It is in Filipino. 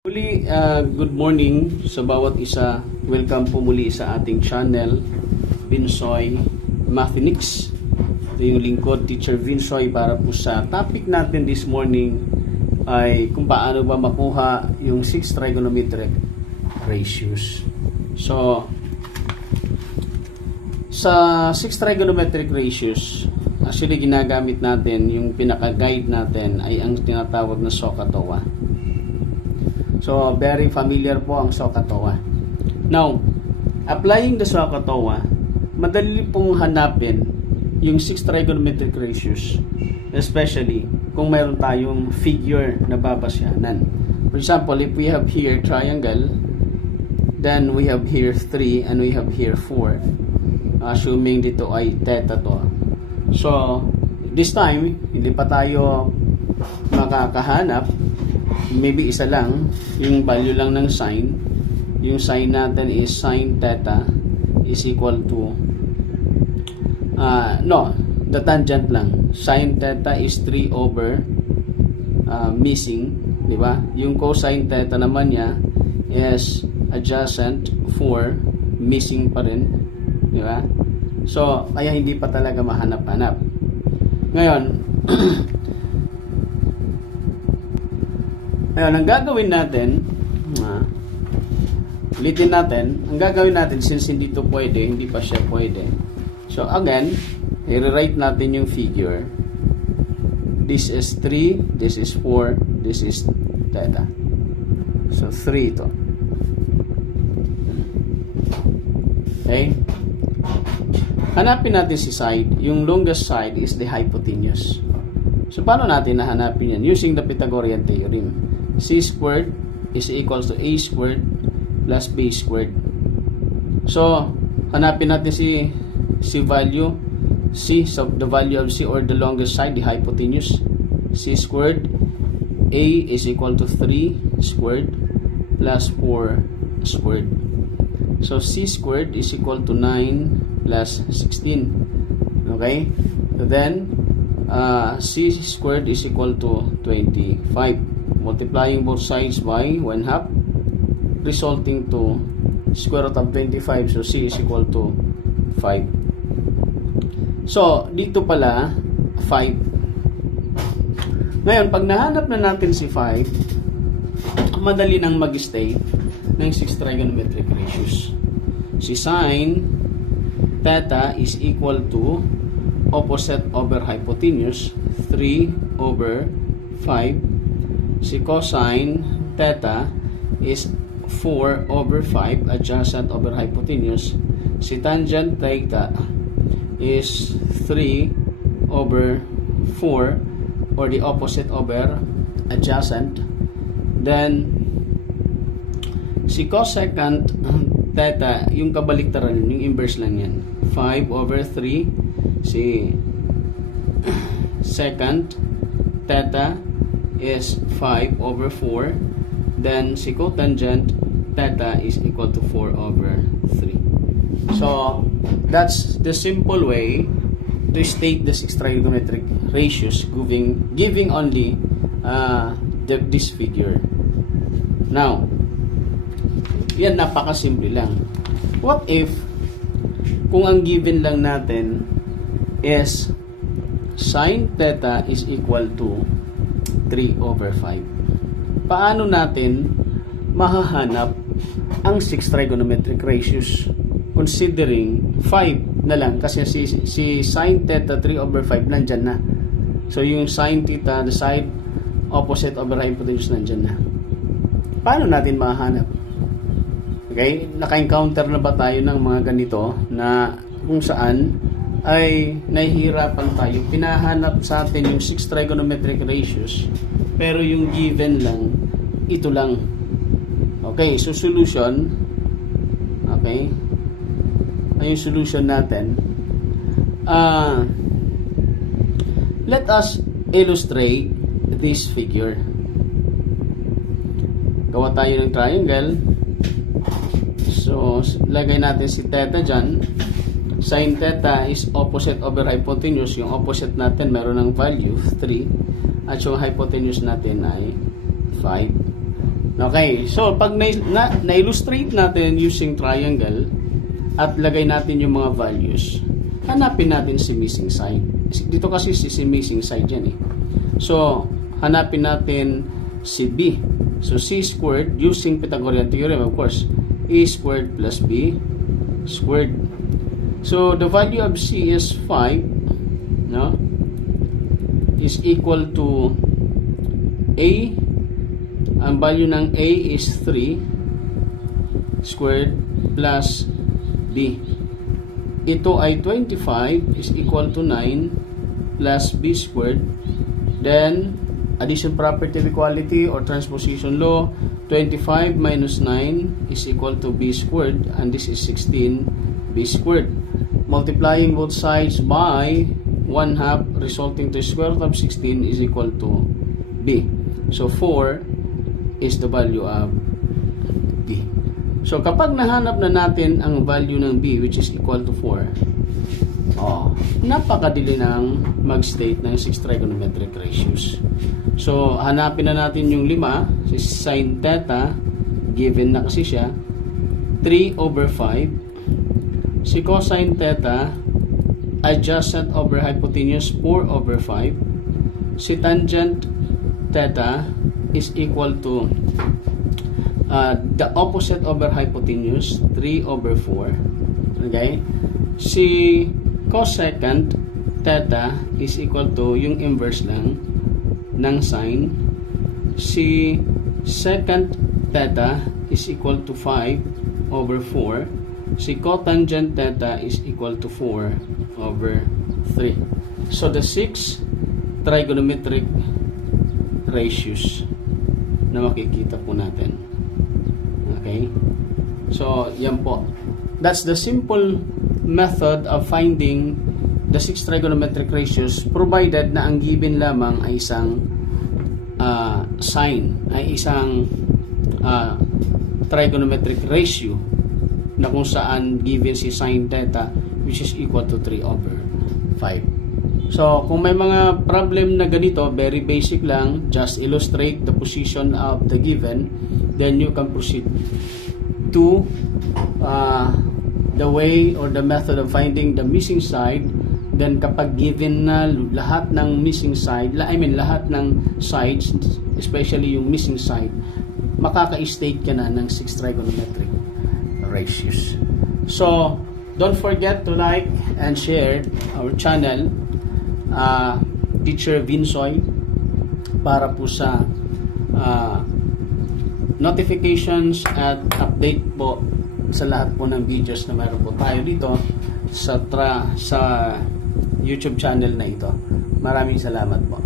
Muli, good morning sa bawat isa. Welcome po muli sa ating channel, Vinsoy Mathematics. Ito yung lingkod, Teacher Vinsoy, para po sa topic natin this morning ay kung paano ba makuha yung 6 trigonometric ratios. So, sa 6 trigonometric ratios, actually ginagamit natin, yung pinaka-guide natin ay ang tinatawag na SOHCAHTOA. So, very familiar po ang SOHCAHTOA. Now, applying the SOHCAHTOA, madali pong hanapin yung 6 trigonometric ratios, especially kung mayroon tayong figure na babasyanan. For example, if we have here triangle, then we have here 3 and we have here 4. Assuming dito ay theta to. So, this time, hindi pa tayo makakahanap. Maybe isa lang, yung value lang ng sine. Yung sine natin is sine theta is equal to the tangent lang. Sine theta is 3 over missing, di ba? Yung cosine theta naman niya is adjacent 4, missing pa rin, di ba? So, kaya hindi pa talaga mahanap-hanap. Ngayon, ang gagawin natin, ulitin natin, ang gagawin natin since hindi to pwede, hindi pa siya pwede. So again, i-rewrite natin yung figure. This is 3, this is 4, this is theta. So 3 ito. Okay? Hanapin natin si side. Yung longest side is the hypotenuse. So paano natin nahanapin yan? Using the Pythagorean theorem. C squared is equals to A squared plus B squared. So, hanapin natin si value C, so the value of C or the longest side, the hypotenuse. C squared, A is equal to 3 squared plus 4 squared. So, C squared is equal to 9 plus 16. Okay? So then, C squared is equal to 25. Multiplying both sides by 1/2, resulting to square root of 25. So, C is equal to 5. So, dito pala, 5. Ngayon, pag nahanap na natin si 5, madali nang mag-state ng 6 trigonometric ratios. Si sine theta is equal to opposite over hypotenuse, 3 over 5. Si cosine theta is 4 over 5 adjacent over hypotenuse. Si tangent theta is 3 over 4 or the opposite over adjacent. Then si cosecant theta, yung kabaliktaran, yung inverse lang yan, 5 over 3. Si secant theta is 5 over 4. Then si cotangent theta is equal to 4 over 3. So that's the simple way to state the 6 trigonometric ratios giving only this figure. Now, yan, napakasimple lang. What if kung ang given lang natin is sine theta is equal to 3 over 5. Paano natin mahahanap ang 6 trigonometric ratios considering 5 na lang kasi si sine theta 3 over 5 nandyan na. So yung sine theta, the side opposite over hypotenuse nandyan na. Paano natin mahahanap? Okay? Naka-encounter na ba tayo ng mga ganito na kung saan ay nahihirapan tayo, pinahanap sa atin yung 6 trigonometric ratios pero yung given lang ito lang. Okay, so solution, okay, ay yung solution natin, let us illustrate this figure. Gawa tayo ng triangle. So lagay natin si theta dyan. Sin theta is opposite over hypotenuse. Yung opposite natin meron ng value 3 at yung hypotenuse natin ay 5. Okay, so pag na-illustrate natin using triangle at lagay natin yung mga values, hanapin natin si missing side. Dito kasi si missing side yan eh. So, hanapin natin si B. So, C squared using Pythagorean theorem, of course, A squared plus B squared. So, the value of C is 5, no? Is equal to A. Ang value ng A is 3 squared plus B. Ito ay 25 is equal to 9 plus B squared. Then, addition property of equality or transposition law, 25 minus 9 is equal to B squared, and this is 16 B squared. Multiplying both sides by 1/2 resulting to square root of 16 is equal to B. So, 4 is the value of B. So, kapag nahanap na natin ang value ng B, which is equal to 4, napakadali nang mag-state ng 6 trigonometric ratios. So, hanapin na natin yung 5, si sin theta, given na kasi siya, 3/5. Si cosine theta, adjacent over hypotenuse, 4/5. Si tangent theta is equal to the opposite over hypotenuse, 3/4. Okay? Si cosecant theta is equal to yung inverse lang ng sine. Si secant theta is equal to 5/4. Si cotangent theta is equal to 4/3. So the 6 trigonometric ratios na makikita po natin. Okay? So, yan po. That's the simple method of finding the 6 trigonometric ratios, provided na ang given lamang ay isang sine, ay isang trigonometric ratio na kung saan given si sin theta, which is equal to 3/5. So, kung may mga problem na ganito, very basic lang, just illustrate the position of the given, then you can proceed to the way or the method of finding the missing side. Then, kapag given na lahat ng missing side, lahat ng sides, especially yung missing side, makaka-state ka na ng 6 trigonometric ratios. So, don't forget to like and share our channel, Teacher Vinsoy, para po sa notifications at update po sa lahat po ng videos na meron po tayo dito sa YouTube channel na ito. Maraming salamat po.